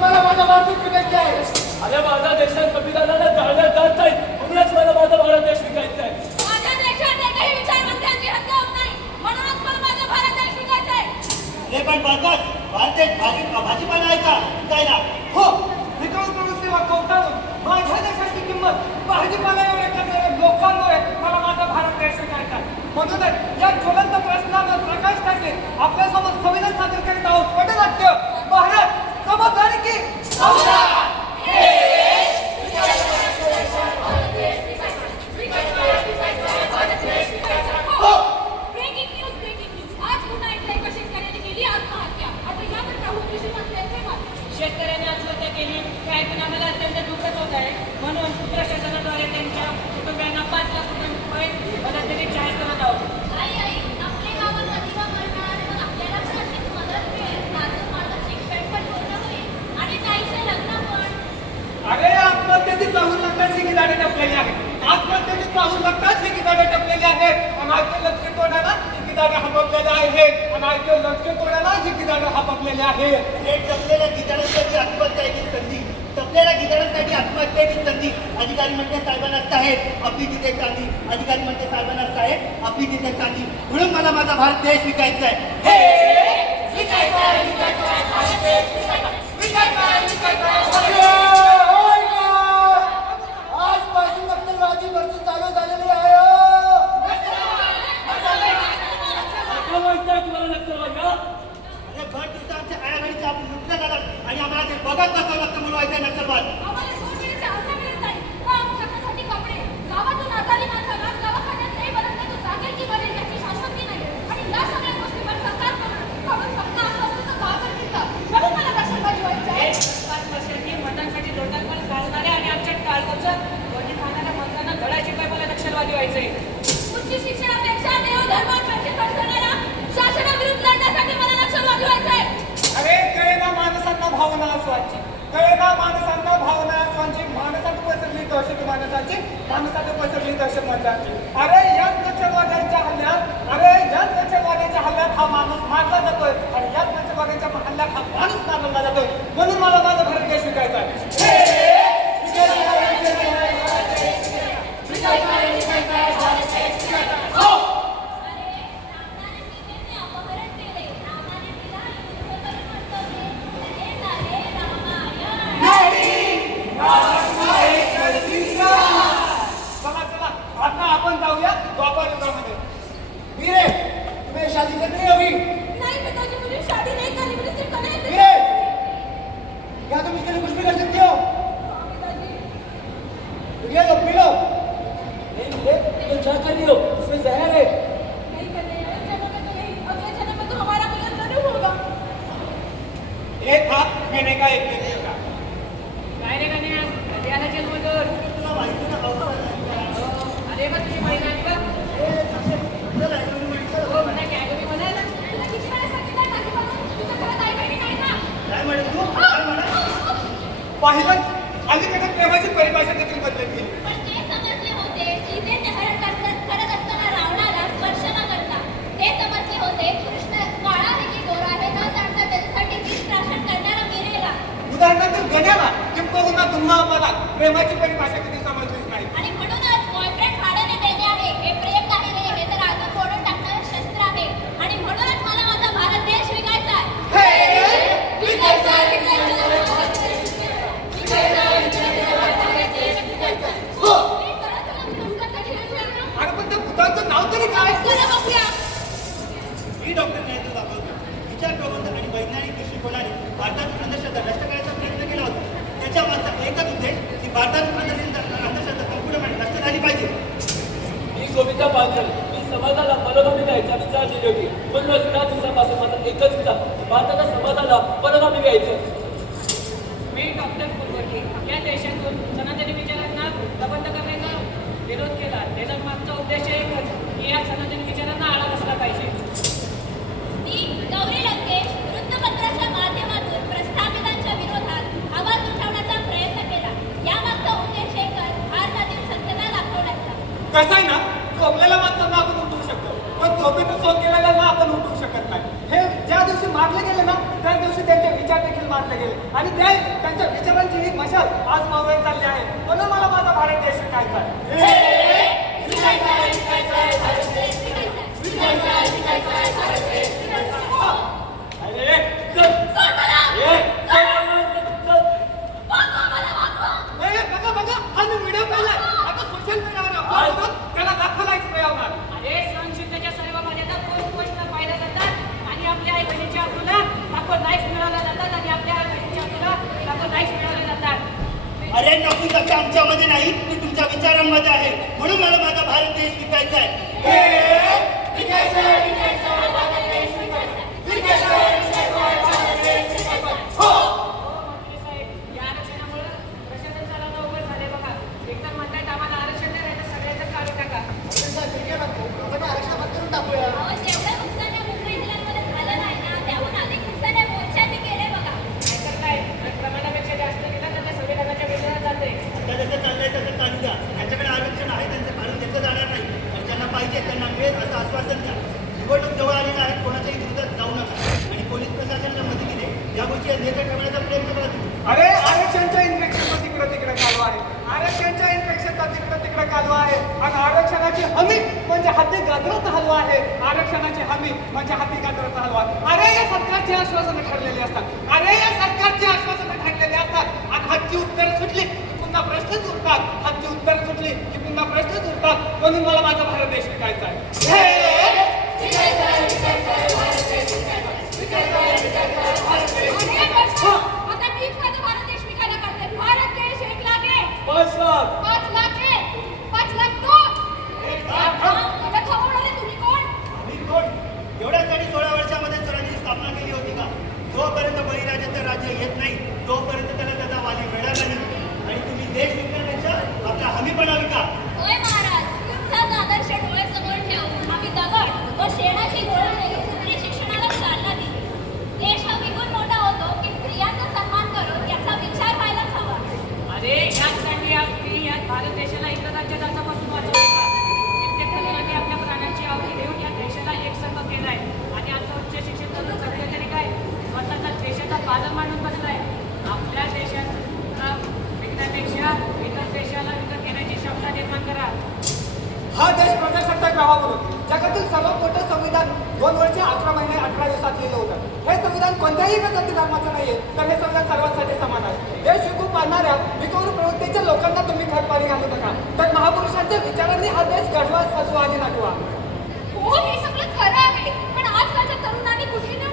मला माझा भारत विकायचा आहे. अरे माझा देशात संविधानाला जाळण्यात जात नाही, म्हणूनच मला माझा भारत देश विकायचा आहे. माझ्या देशात एकही विचारवंतांची हत्या होत नाही, म्हणूनच मला माझा भारत देश विकायचा आहे. हे पण भारतात भारत देश भाजीपाला आहे का विकायला? हो, विकाऊकडून सेवा कवटाळून माझ्या देशाची किंमत भाजीपाल्यावर करणाऱ्या लोकांवर आहे. मला माझा भारत देश विकायचा आहे. म्हणूनच या ज्वलंत प्रश्नावर प्रकाश टाकेल आपल्यासमोर संविधान सादर करीत आहोत. पटेल वाक्य भारत समजदारी की ब्रेकिंग न्यूज. आज पुन्हा एकदा एका शेतकऱ्याने केली आत्महत्या. आता यावर राहुल कृषी मंत्र्यांचे मत. शेतकऱ्यांनी आत्महत्या केली हे ऐकून आम्हाला अत्यंत दुःखच होत आहे. म्हणून प्रशासनाद्वारे त्यांच्या कुटुंबियांना 5 लाख रुपये मदत देण्याची जाहीर करत आहोत. आई आपले गावात प्रतिभा करणार, मग आपल्याला पण अशीच मदत मिळेल. माझं शिक्षण पण पूर्ण होईल आणि जायचं लग्न पण. अरे आत्महत्येची चाहूल लागताच ही गिदाडे टपलेली आहेत. आत्महत्येची चाहूल लागताच ही गिदाडे टपलेली आहेत. आणि आजचे लक्ष्य तोडायला ही गिदाडे हपकलेले आहेत. आणि आजचे लक्ष्य तोडायला ही गिदाडे हपकलेले आहेत. हे टपलेल्या गिधाडांसाठी आत्महत्याची संधी, टपलेल्या गिधाडांसाठी आत्महत्याची संधी. अधिकारी म्हणते साहेबांना साहेब आपली तिथे चांदी, अधिकारी म्हणते साहेबांना साहेब आपली तिथे चांदी. म्हणून मला माझा भारत देश विकायचा आहे. आजपासून नक्षलवादी भरती चालू झालेली आहे. काय म्हणताय तुम्हाला नक्षलवादी? अरे भर दिवसा आमच्या आयाबाईचे आपण लुटलं जातात आणि आम्हाला ते बघत बसावं लागतं म्हणून व्हायचं नक्षलवाद. आम्हाला 2 मिनिटं अन्न मिळत नाही. काम करण्यासाठी कपडे. गावातून आजारी माणसाला दवाखान्यात नाही बदलता तो जागेल की बनेल याची शाश्वती नाही. आणि या सगळ्या गोष्टीवर सरकार करून फक्त आश्वासनाचं गावात मिळतं. म्हणून मला नक्षलवादी व्हायचं आहे. 5 वर्षांनी मतांसाठी दोटांपण घालणाऱ्या आणि आमच्या टाळकोचं गोटी खाणाऱ्या मंत्र्यांना धडा शिकवाय मला नक्षलवादी व्हायचंय. उच्च शिक्षणापेक्षा देवधर्मांची करणाऱ्या शासनाविरुद्ध लढण्यासाठी मला नक्षलवादी व्हायचं आहे. अरे कळेना माणसांना भावना असवाची, कळेना माणसांना भावना असवाची. माणसात पसरली दहशत माणसाची, माणसात पसरली दहशत माणसाची. अरे याच नक्षलवाद्यांच्या हल्ल्यात हा माणूस मारला जातोय आणि याच नक्षलवाद्यांच्या हल्ल्यात हा माणूस मारला जातोय. म्हणून मला माझा भारत देश विकायचा आहे. चला आता आपण जाऊया द्वापर युगामध्ये. वीरे तुम्हें शादी करनी है अभी? नहीं पिताजी, मुझे शादी नहीं करनी, मुझे सिर्फ कन्या से। वीरे क्या तुम इसके लिए कुछ भी कर सकते हो? हाँ पिताजी। ये लो पी लो. नहीं वीरे, तुम क्या कर रही हो? इसमें जहर है. नहीं करने इस जन्म में तो नहीं, अगले जन्म में तो हमारा मिलन जरूर होगा। एक हात पीने का एक देने का. काय रे गण्या, कधी आला जन्मदर? तुला माहिती ना अरे मग तुझी बहीण आहे का? हो म्हणा की आम्ही म्हणायला. तुला किती वेळा सांगितलं टाकी बांधून? तुझ्या घरात आई बहिणी नाही ना? काय म्हणत तू? काय म्हणत? पाहिलं अलीकडे प्रेमाची परिभाषा देखील बदलत गेली. पण ते समजले होते की ते करत असताना रावणाला स्पर्श न करता. ते समजले होते कृष्ण काळा आहे की गोरा हे न जाणता त्याच्यासाठी विष प्राशन करणारा मिरेला. उदाहरणार्थ गण्याला किंबहुना तुम्हा आम्हाला प्रेमाची परिभाषा कधी समजलीच नाही. आणि म्हणूनच बॉयफ्रेंड भाड्याने देणे आहे. हे प्रेम नाही रे, हे तर आग फोडून टाकणारं शस्त्र आहे. आणि म्हणूनच मला माझा भारत देश विकायचा आहे. विकायचा आहे, विकायचा आहे. हो. हे चला, चला, पुस्तकाचा खेळ खेळूया. अरे पण त्या भूताचं नाव तरी काय? चला बघूया. मी डॉक्टर न्यायचं दाखवतो. विचार प्रबंध आणि वैज्ञानिक दृष्टिकोनाने भारतात अंधश्रद्धा नष्ट करायचा प्रयत्न केला होता. त्याच्या मागचा एकच उद्देश की भारतात अंधश्रद्धा संपूर्णपणे नष्ट झाली पाहिजे. मी गोविंदा पानसरे, मी समाजाला मनोगामी व्हायचा विचार दिली होती. म्हणूनच त्या दिवसापासून माझा एकच विचार, भारताच्या समाजाला मनोगामी व्हायचं. मी डॉक्टर कुलकर्णी या देशातून सनातनी विचारांना प्रबंध करण्याचा विरोध केला. त्याचा मागचा उद्देश एकच की या सनातनी विचारांना आळा बसला पाहिजे. मी गौरी लंकेश वृत्तपत्राच्या माध्यमातून प्रस्थापितांच्या विरोधात आवाज उठवण्याचा प्रयत्न केला. यामागचा उद्देश एकच भारतातील सत्यता दाखवण्याचा. कसं आहे ना, झोपलेल्या माणसांना आपण उठवू शकतो, पण झोपेतून सोप केलेल्यांना आपण उठवू शकत नाही. हे ज्या दिवशी मारले गेले ना, त्या दिवशी त्यांचे विचार देखील मारले गेले. आणि त्यांच्या विचारांची ही मशाल आज मावळत चालली आहे. म्हणून मला माझा भारत देश शिकायचा आहे. अरे चल सोड मला. ये चल ए, बघा हा मी व्हिडिओ पाहिलाय. आता सोशल मीडियावर अपलोड करून त्याला लाखो लाईक्स मिळवणार. अरे सहनशीलतेच्या सर्व मर्यादा पोस्ट पाहिल्या जातात आणि आपल्या आई बहिणीच्या आपल्याला लाखो लाईक्स मिळवल्या जातात आणि आपल्या आई बहिणीच्या आपल्याला लाखो लाईक्स मिळवले जातात. अरे नक्की सत्य आमच्यामध्ये नाही ती तुमच्या विचारांमध्ये आहे. म्हणून मला माझा भारत देश विकायचा आहे. मंत्री साहेब, या आरक्षणामुळे प्रशासन चालवणं उघड झाले बघा. एकतर म्हणतायत आम्हाला आरक्षण द्या, नाहीतर सगळ्यांचं काढून टाका. अहो, जेवढं नुकसान या मुंबई जिल्ह्यामध्ये झालं नाही ना, त्याहून अधिक नुकसान या मोर्चाने केले बघा. नाहीतर काय, जर प्रमाणापेक्षा जास्त केलं तर ते संविधानाच्या विरोधात जाते. आता जसं चाललंय तसं चालू द्या. त्यांच्याकडे आरक्षण आहे, त्यांचं काढून घेतलं जाणार नाही. आणि ज्यांना पाहिजे त्यांना मिळेल असं आश्वासन द्या. निवडणूक जवळ आलेली आहे, कोणाच्याही विरोधात जाऊ नका. आणि पोलीस प्रशासनाच्या मदतीने या गोष्टी नेते ठेवण्याचा प्रयत्न करा तुम्ही. अरे आरक्षणच्या इन्फेक्शनचं तिकडे चालू आहे. आरक्षणच्या इन्फेक्शनचा तिकडे चालू आहे. आणि आरक्षणाची हमी म्हणजे हाती गाजराचा हलवा आहे. आरक्षणाची हमी म्हणजे हाती गाजराचा हलवा. अरे या सरकारची आश्वासनं ठरलेली असतात. आणि हातची उत्तरं सुटली की पुन्हा प्रश्नच उरतात. म्हणून मला माझा भारत देश विकायचा आहे. अरे बघ, आता मीच माझा भारत देश विकायला काढते. भारत देश 1 लाख आहे. 5 लाख 5 लाख आहे. 5 लाख 2. एवढं खवळले तुम्ही कोण? आम्ही कोण? एवढ्यासाठी 16 वर्षामध्ये स्वराज्याची स्थापना केली होती का? जोपर्यंत बळीराजाचं राज्य येत नाही तोपर्यंत त्याला त्याचा वाली मिळाला नाही. आणि तुम्ही देश विकण्यापेक्षा आपला हमीपणा विका. होय महाराज, तुमचाच आदर्श डोळ्यासमोर ठेवून आम्ही दगड व शेणाची गोळा घेऊन स्त्री शिक्षणाला चालना दिली. देश हा विकून मोठा होतो की स्त्रियांचा सन्मान करून याचा विचार व्हायलाच हवा. अरे ह्याचसाठी आज मी या भारत देशाला इतर राज्यदाचापासून वाचवलं का? कित्येक तरुणांनी आपल्या प्राणांची आहुती देऊन या देशाला एकसंघ केलाय. आणि आता उच्च शिक्षण करून सध्या तरी काय स्वतःचा देशाचा बाजार मांडून बसलाय. आपल्या देशाचा विकण्यापेक्षा इतर देशाला विकत घेण्याची क्षमता निर्माण करा. हा देश प्रजासत्ताक व्हावा जगातील सर्वात मोठं संविधान 2 वर्ष 18 महिने 18 दिवसात लिहिलं होतं. हे संविधान कोणत्याही जाती धर्माचं नाहीये, तर हे संविधान सर्वांसाठी समान आहे. देश विकू पाहणाऱ्या विकून प्रवृत्तीच्या लोकांना तुम्ही खतपाणी घालू नका. तर महापुरुषांच्या विचारांनी हा देश घडवा, सजवा आणि नटवा. हो, हे सगळं खरं आहे. पण आजकालच्या तरुणांनी कुठे ना